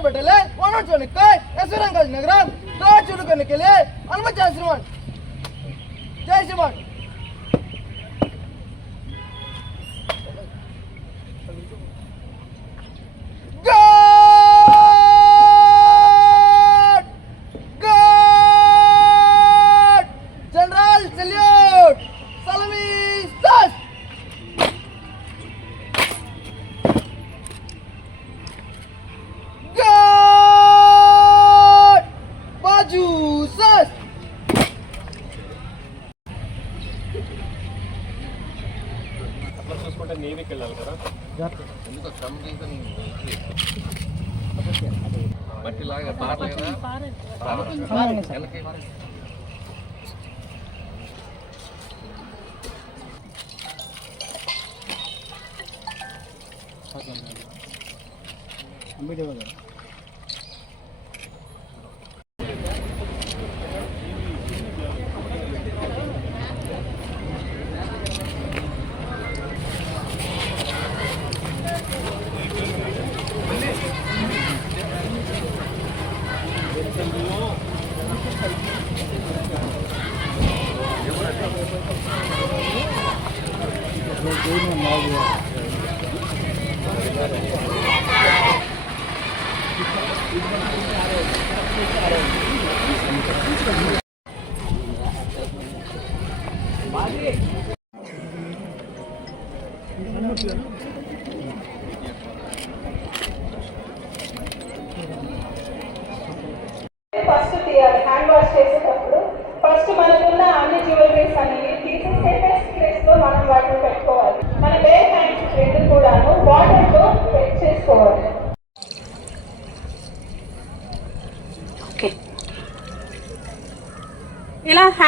Unit Andhra बैठले वनोट चोने काय एसुरंग का नगरम तो शुरू करने के लिए अनुमति जय श्रीमान जय श्रीमान God! God! General salute! Salami Stas! నేవీకి వెళ్ళాలి కదా? ఎందుకో మట్టి లాగా కదా? వెనక్కి. ఫస్ట్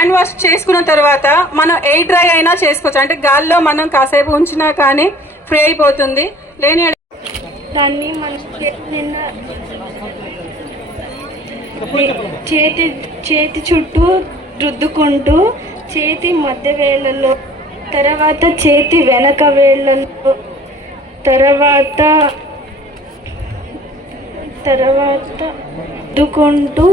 హ్యాండ్ వాష్ చేసుకున్న తర్వాత మనం ఎయిర్ డ్రై అయినా చేసుకోవచ్చు. అంటే గాల్లో మనం కాసేపు ఉంచినా కానీ ఫ్రీ అయిపోతుంది. లేని దాన్ని మన నిన్న చేతి చేతి చుట్టూ రుద్దుకుంటూ చేతి మధ్య వేళ్ళలో తర్వాత చేతి వెనక వేళ్ళలో తర్వాత తర్వాత రుద్దుకుంటూ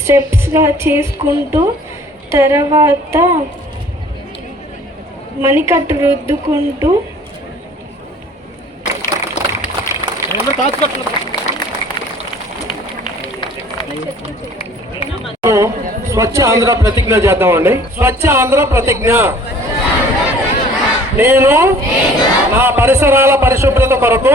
స్టెప్స్గా చేసుకుంటూ తర్వాత మణికట్టు రుద్దుకుంటూ స్వచ్ఛ ఆంధ్ర ప్రతిజ్ఞ చేద్దామండి. స్వచ్ఛ ఆంధ్ర ప్రతిజ్ఞ. నేను నా పరిసరాల పరిశుభ్రత కొరకు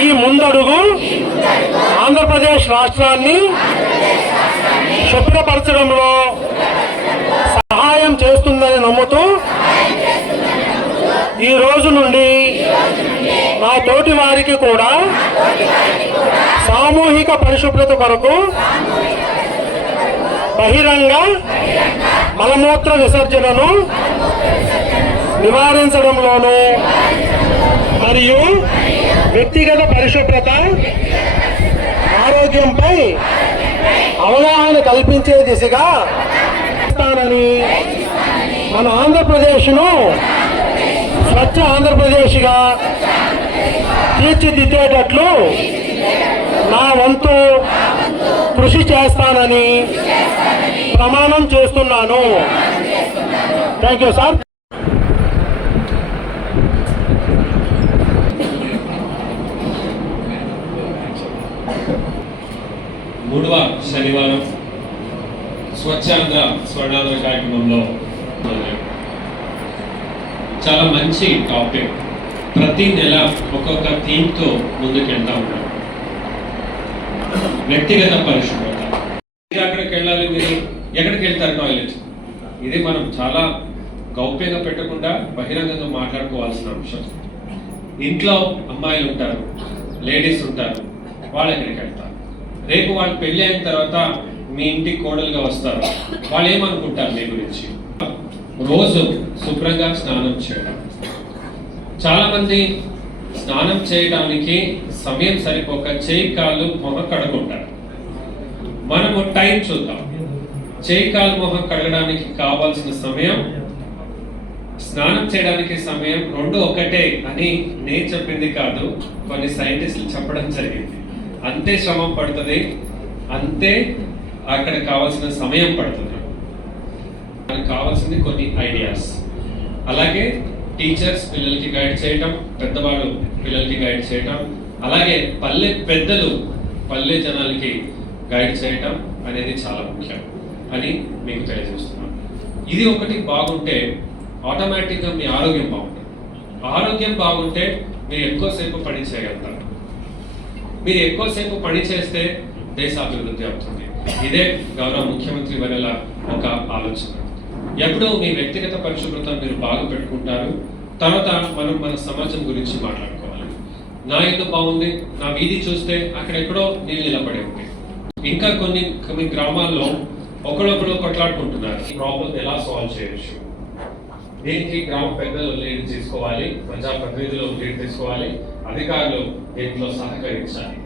ఈ ముందడుగు ఆంధ్రప్రదేశ్ రాష్ట్రాన్ని శుభ్రపరచడంలో సహాయం చేస్తుందని నమ్ముతూ ఈ రోజు నుండి నా తోటి వారికి కూడా సామూహిక పరిశుభ్రత కొరకు బహిరంగ మలమూత్ర విసర్జనను నివారించడంలోనూ మరియు వ్యక్తిగత పరిశుభ్రత ఆరోగ్యంపై అవగాహన కల్పించే దిశగా చేస్తానని మన ఆంధ్రప్రదేశ్ను స్వచ్ఛ ఆంధ్రప్రదేశ్గా తీర్చిదిద్దేటట్లు నా వంతు కృషి చేస్తానని ప్రమాణం చేస్తున్నాను. Thank you sir. మూడవ శనివారం స్వచ్ఛాంధ్ర స్వర్ణాంధ్ర కార్యక్రమంలో చాలా మంచి టాపిక్. ప్రతి నెల ఒక్కొక్క థీమ్తో ముందుకెళ్తా ఉన్నాం. వ్యక్తిగత పరిశుభ్రత. మీరు అక్కడికి వెళ్ళాలి మీరు ఎక్కడికి వెళ్తారు టాయిలెట్? ఇది మనం చాలా గౌప్యంగా పెట్టకుండా బహిరంగంగా మాట్లాడుకోవాల్సిన అంశం. ఇంట్లో అమ్మాయిలు ఉంటారు లేడీస్ ఉంటారు వాళ్ళు ఎక్కడికి వెళ్తారు? రేపు వాళ్ళు పెళ్ళి అయిన తర్వాత మీ ఇంటికి కోడలుగా వస్తారు. వాళ్ళు ఏమనుకుంటారు మీ గురించి? రోజు శుభ్రంగా స్నానం చేయడం. చాలా మంది స్నానం చేయడానికి సమయం సరిపోక చేయి కాళ్ళు మొహం కడుకుంటారు మనము టైం చూద్దాం. చేయి కాలు మొహం కడగడానికి కావాల్సిన సమయం స్నానం చేయడానికి సమయం రెండు ఒకటే అని నేను చెప్పింది కాదు. కొన్ని సైంటిస్టులు చెప్పడం జరిగింది. అంతే శ్రమ పడుతుంది అంతే అక్కడ కావాల్సిన సమయం పడుతుంది. మనకు కావాల్సింది కొన్ని ఐడియాస్ అలాగే టీచర్స్ పిల్లలకి గైడ్ చేయటం పెద్దవాళ్ళు పిల్లలకి గైడ్ చేయటం అలాగే పల్లె పెద్దలు పల్లె జనాలకి గైడ్ చేయటం అనేది చాలా ముఖ్యం అని మీకు తెలియజేస్తున్నాను. ఇది ఒకటి బాగుంటే ఆటోమేటిక్గా మీ ఆరోగ్యం బాగుంటుంది. ఆరోగ్యం బాగుంటే మీరు ఎక్కువసేపు పని చేయగలుగుతారు. మీరు ఎక్కువసేపు పని చేస్తే దేశ అభివృద్ధి అవుతుంది. ఇదే గౌరవ ముఖ్యమంత్రి వల్ల ఒక ఆలోచన. ఎప్పుడూ మీ వ్యక్తిగత పరిశుభ్రత మీరు బాగా పెట్టుకుంటారు. తర్వాత మనం మన సమాజం గురించి మాట్లాడుకోవాలి. నా ఇల్లు బాగుంది నా వీధి చూస్తే అక్కడెక్కడో నీళ్ళు నిలబడి ఉంది. ఇంకా కొన్ని కొన్ని గ్రామాల్లో ఒకరొకరు కొట్లాడుకుంటున్నారు. ఈ ప్రాబ్లం ఎలా సాల్వ్ చేయొచ్చు? దీనికి గ్రామ పెద్దలు లీడ్ తీసుకోవాలి ప్రజాప్రతినిధులు లీడ్ తీసుకోవాలి. అధికారులు దీంట్లో సహకరించాలి.